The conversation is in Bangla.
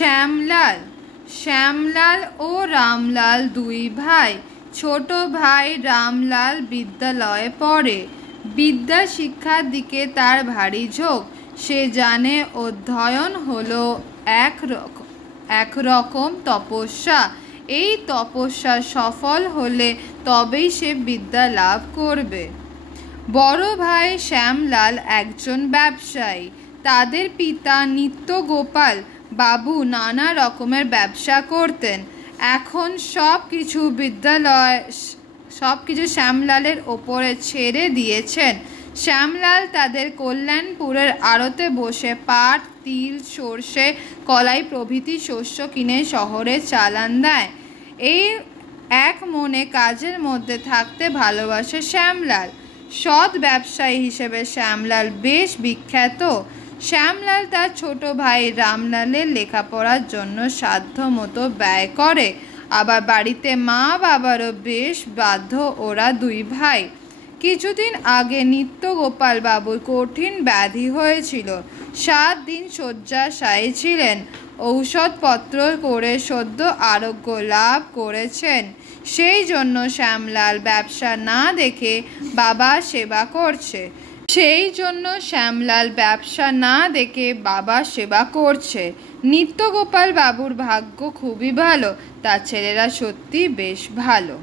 শ্যামলাল শ্যামলাল ও রামলাল দুই ভাই। ছোট ভাই রামলাল বিদ্যালয়ে পড়ে। বিদ্যা শিক্ষার দিকে তার ভারী ঝোঁক। সে জানে অধ্যয়ন হলো একরকম তপস্যা। এই তপস্যা সফল হলে তবেই সে বিদ্যা লাভ করবে। বড় ভাই শ্যামলাল একজন ব্যবসায়ী। তাদের পিতা নিত্যগোপাল বাবু নানা রকমের ব্যবসা করতেন। এখন সব কিছু শ্যামলালের ওপরে ছেড়ে দিয়েছেন। শ্যামলাল তাদের কল্যাণপুরের আড়তে বসে পাট, তিল, সর্ষে, কলাই প্রভৃতি শস্য কিনে শহরে চালান দেয়। এই এক মনে কাজের মধ্যে থাকতে ভালোবাসে শ্যামলাল। সৎ ব্যবসায়ী হিসেবে শ্যামলাল বেশ বিখ্যাত। শ্যামলাল তার ছোট ভাই রামলালের লেখাপড়ার জন্য সাধ্য মতো ব্যয় করে। আবার বাড়িতে মা বাবারও বেশ বাধ্য ওরা দুই ভাই। কিছুদিন আগে নিত্যগোপাল বাবুর কঠিন ব্যাধি হয়েছিল। 7 দিন শয্যাশায়ী ছিলেন। ঔষধপত্র করে সদ্য আরোগ্য লাভ করেছেন। সেই জন্য শ্যামলাল ব্যবসা না দেখে বাবা সেবা করছে। নিত্যগোপাল বাবুর ভাগ্য খুবই ভালো। তার ছেলেরা সত্যি বেশ ভালো।